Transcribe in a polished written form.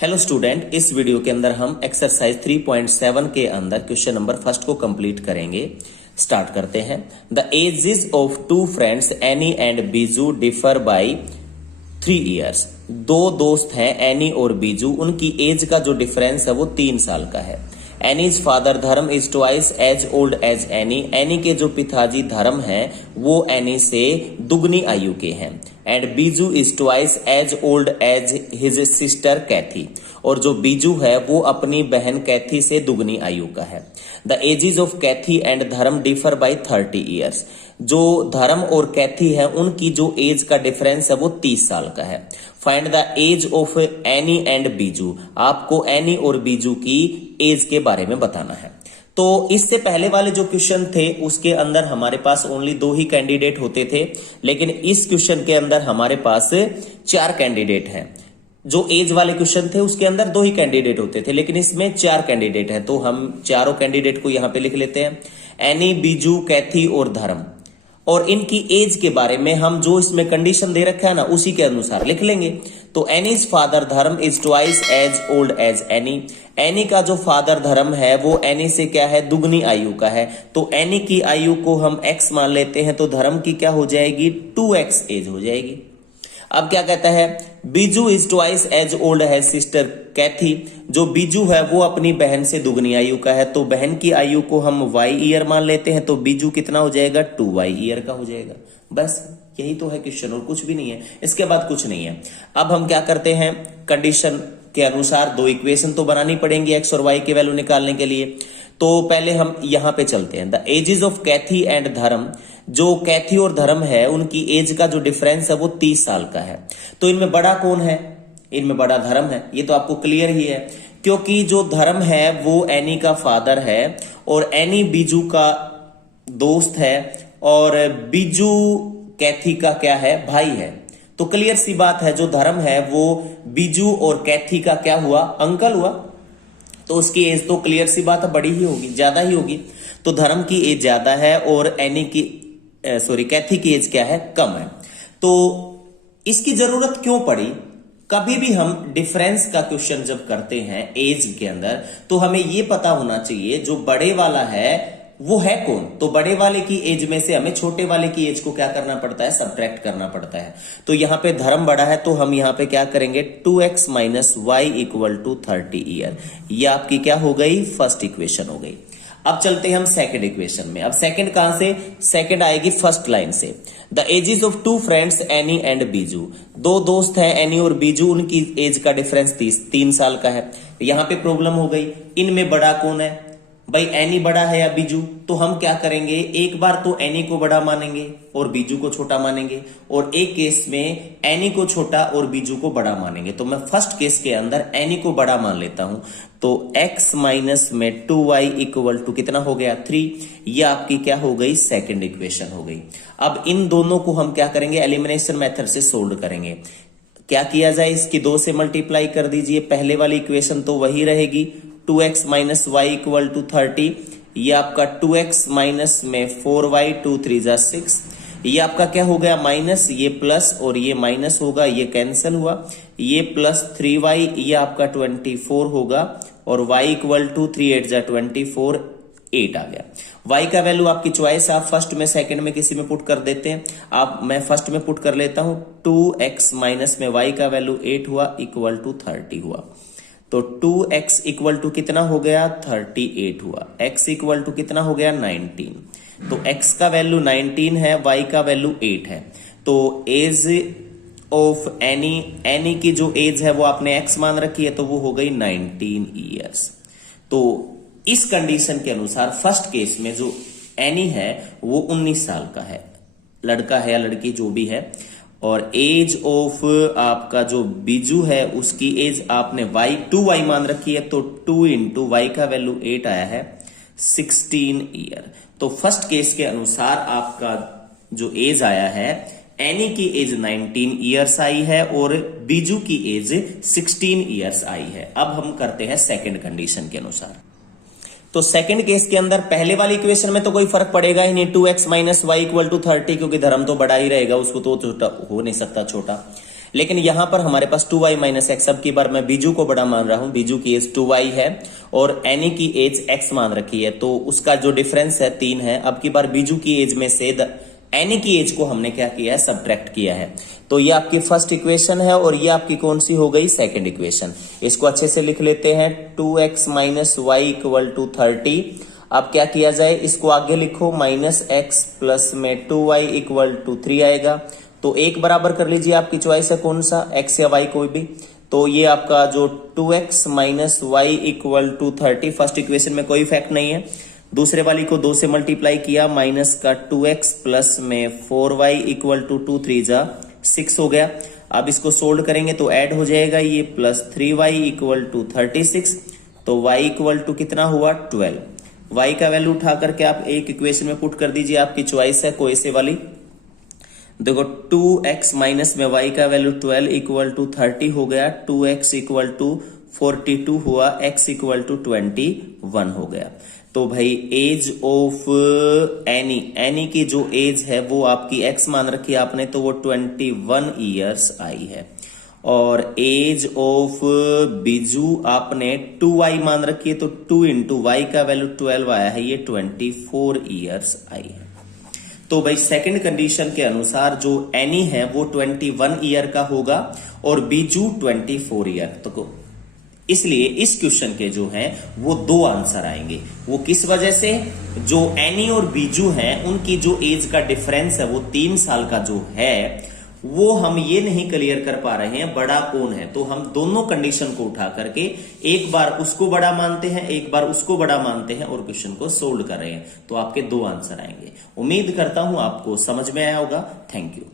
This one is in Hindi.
हेलो स्टूडेंट, इस वीडियो के अंदर हम एक्सरसाइज 3.7 के अंदर क्वेश्चन नंबर फर्स्ट को कंप्लीट करेंगे। स्टार्ट करते हैं। The ages of two friends Annie and Biju differ by 3 years. दो दोस्त हैं एनी और बीजू, उनकी एज का जो डिफरेंस है वो 3 साल का है। Annie's father Dharam is twice as old as Annie. Annie के जो पिताजी धर्म हैं वो एनी से दुगनी आयु के हैं। And Biju is twice as old age his sister Kathy. और जो बीजू है वो अपनी बहन कैथी से दुगनी आयु का है। The ages of Cathy and Dharam differ by 30 years. जो धर्म और कैथी है उनकी जो एज का डिफरेंस है वो 30 साल का है। Find the age of Annie and Biju. आपको एनी और बीजू की एज के बारे में बताना है। तो इससे पहले वाले जो क्वेश्चन थे उसके अंदर हमारे पास ओनली 2 ही कैंडिडेट होते थे, लेकिन इस क्वेश्चन के अंदर हमारे पास 4 कैंडिडेट हैं। जो एज वाले क्वेश्चन थे उसके अंदर 2 ही कैंडिडेट होते थे, लेकिन इसमें 4 कैंडिडेट हैं। तो हम चारों कैंडिडेट को यहां पे लिख लेते हैं, एनी, बीजू, कैथी और धर्म। और इनकी एज के बारे में हम जो इसमें कंडीशन दे रखा है ना उसी के अनुसार लिख लेंगे। तो Annie's father Dharam is twice as old as Annie. Annie का जो फादर धर्म है वो एनी से क्या है, दुगनी आयु का है। तो एनी की आयु को हम x मान लेते हैं, तो धर्म की क्या हो जाएगी, 2x एज हो जाएगी। अब क्या कहता है, Biju is twice as old her sister Cathy. जो बीजू है वो अपनी बहन से दुगनी आयु का है, तो बहन की आयु को हम y ईयर मान लेते हैं, तो बीजू कितना हो जाएगा, 2y ईयर का हो जाएगा। बस यही तो है क्वेश्चन, और कुछ भी नहीं है, इसके बाद कुछ नहीं है। अब हम क्या करते हैं, कंडीशन के अनुसार 2 इक्वेशन तो बनानी पड़ेंगी x और y के वैल्यू निकालने के लिए। तो पहले हम यहां पे चलते हैं। The ages of Cathy and Dharam. जो कैथी और धर्म है उनकी एज का जो डिफरेंस है वो 30 साल का है। तो इनमें बड़ा कौन है, इनमें बड़ा धर्म है, ये तो आपको क्लियर ही है, क्योंकि जो धर्म है वो एनी का फादर है और एनी बीजू का दोस्त है और बीजू कैथी का क्या है, भाई है। तो क्लियर सी बात है, जो धर्म है वो बीजू और कैथी का क्या हुआ, अंकल हुआ। तो उसकी एज तो क्लियर सी बात है, बड़ी ही होगी, ज्यादा ही होगी। तो धर्म की एज ज्यादा है और एनी की कैथी की एज क्या है, कम है। तो इसकी जरूरत क्यों पड़ी, कभी भी हम डिफरेंस का क्वेश्चन जब करते हैं एज के अंदर तो हमें यह पता होना चाहिए जो बड़े वाला है वो है कौन। तो बड़े वाले की एज में से हमें छोटे वाले की एज को क्या करना पड़ता है, सब्ट्रैक्ट करना पड़ता है। तो यहां पे धर्म बड़ा है तो हम यहां पे क्या करेंगे, 2x minus y equal to 30 year. ये आपकी क्या हो गई, फर्स्ट इक्वेशन हो गई। अब चलते हैं हम सेकंड इक्वेशन में। अब सेकंड कहां से, सेकंड आएगी फर्स्ट लाइन से। The ages of 2 friends Annie and Biju. 2 दोस्त हैं एनी और बीजू, उनकी एज का डिफरेंस 3 साल का है। यहां पे प्रॉब्लम हो गई, इनमें बड़ा कौन है भाई, एनी बड़ा है या बीजू। तो हम क्या करेंगे, एक बार तो एनी को बड़ा मानेंगे और बीजू को छोटा मानेंगे, और एक केस में एनी को छोटा और बीजू को बड़ा मानेंगे। तो मैं फर्स्ट केस के अंदर एनी को बड़ा मान लेता हूं, तो x माइनस में 2y इक्वल टू कितना हो गया, 3। ये आपकी क्या हो गई, सेकंड इक्वेशन हो गई। अब इन दोनों को हम क्या करेंगे, एलिमिनेशन मेथड से सोल्व करेंगे। क्या किया जाए, इसकी 2 से मल्टीप्लाई कर दीजिए, पहले वाली इक्वेशन तो वही रहेगी, 2x minus y equal to 30। ये आपका 2x माइनस में 4y, 2 3 जा 6। ये आपका क्या हो गया, माइनस, ये प्लस और ये माइनस होगा, ये कैंसिल हुआ। ये प्लस 3y, ये आपका 24 होगा, और y इक्वल टू 3 8 जा 24, 8 आ गया। y का वैल्यू आपकी चॉइस, आप फर्स्ट में सेकंड में किसी में पुट कर देते हैं। आप, मैं फर्स्ट में पुट कर लेता हूं, 2x माइनस में y का वैल्यू 8 हुआ इक्वल टू 30 हुआ। तो 2x इक्वल टू कितना हो गया, 38 हुआ। x इक्वल टू कितना हो गया, 19। तो x का वैल्यू 19 है, y का वैल्यू 8 है। तो एज ऑफ एनी की जो एज है वो आपने x मान रखी है, तो वो हो गई 19 ईयर्स। तो इस कंडीशन के अनुसार फर्स्ट केस में जो एनी है वो 19 साल का है, लड़का है या लड़की जो भी है। और एज ऑफ आपका जो बीजू है उसकी एज आपने 2y मान रखी है, तो 2 इंटू वाई का वैल्यू 8 आया है, 16 ईयर। तो फर्स्ट केस के अनुसार आपका जो एज आया है, एनी की एज 19 ईयर्स आई है और बीजू की एज 16 ईयर्स आई है। अब हम करते हैं सेकंड कंडीशन के अनुसार। तो सेकंड केस के अंदर पहले वाली इक्वेशन में तो कोई फर्क पड़ेगा ही नहीं, 2x minus y equal to 30, क्योंकि धर्म तो बड़ा ही रहेगा, उसको तो छोटा हो नहीं सकता छोटा। लेकिन यहां पर हमारे पास 2y माइनस एक्स, अब की बार मैं बीजू को बड़ा मान रहा हूं, बीजू की एज 2y है और एनी की एज x मान रखी है, तो उसका जो डिफरेंस है 3 है। अब की बार बीजू की एज में से एनी की एज को हमने क्या किया है, सब्ट्रैक्ट किया है। तो ये आपकी फर्स्ट इक्वेशन है और ये आपकी कौन सी हो गई, सेकंड इक्वेशन। इसको अच्छे से लिख लेते हैं, 2x minus y equal to 30। अब क्या किया जाए, इसको आगे लिखो, माइनस एक्स प्लस में 2y इक्वल टू 3 आएगा। तो एक बराबर कर लीजिए, आपकी चॉइस है कौन सा, x या y कोई भी। तो ये आपका जो 2x minus y equal to 30, first equation में कोई इफेक्ट नहीं है। दूसरे वाली को 2 से मल्टीप्लाई किया, माइनस का 2x प्लस में 4y इक्वल टू 2 3 जा 6 हो गया। अब इसको सोल्व करेंगे तो ऐड हो जाएगा ये, प्लस 3y इक्वल टू 36। तो y इक्वल टू कितना हुआ, 12। y का वैल्यू उठा करके आप एक इक्वेशन में पुट कर दीजिए, आपकी चॉइस है कोई से वाली। देखो 2x माइनस में y का वैल्यू 12 इक्वल टू 30 हो गया, 2x इक्वल टू 42 हुआ, x इक्वल टू 21 हो गया। तो भाई एज ऑफ एनी की जो एज है वो आपकी x मान रखी है आपने, तो वो 21 ईयर्स आई है। और एज ऑफ बीजू आपने 2y मान रखी है, तो 2 इंटू वाई का वैल्यू 12 आया है, ये 24 ईयर्स आई है। तो भाई सेकंड कंडीशन के अनुसार जो एनी है वो 21 ईयर का होगा और बीजू 24 ईयर। तो इसलिए इस क्वेश्चन के जो हैं वो 2 आंसर आएंगे। वो किस वजह से, जो एनी और बीजू हैं उनकी जो एज का डिफरेंस है वो 3 साल का जो है, वो हम ये नहीं क्लियर कर पा रहे हैं बड़ा कौन है। तो हम दोनों कंडीशन को उठा करके एक बार उसको बड़ा मानते हैं, एक बार उसको बड़ा मानते हैं और क्वेश्चन को सोल्व कर रहे हैं। तो आपके 2 आंसर आएंगे। उम्मीद करता हूं आपको समझ में आया होगा। Thank you.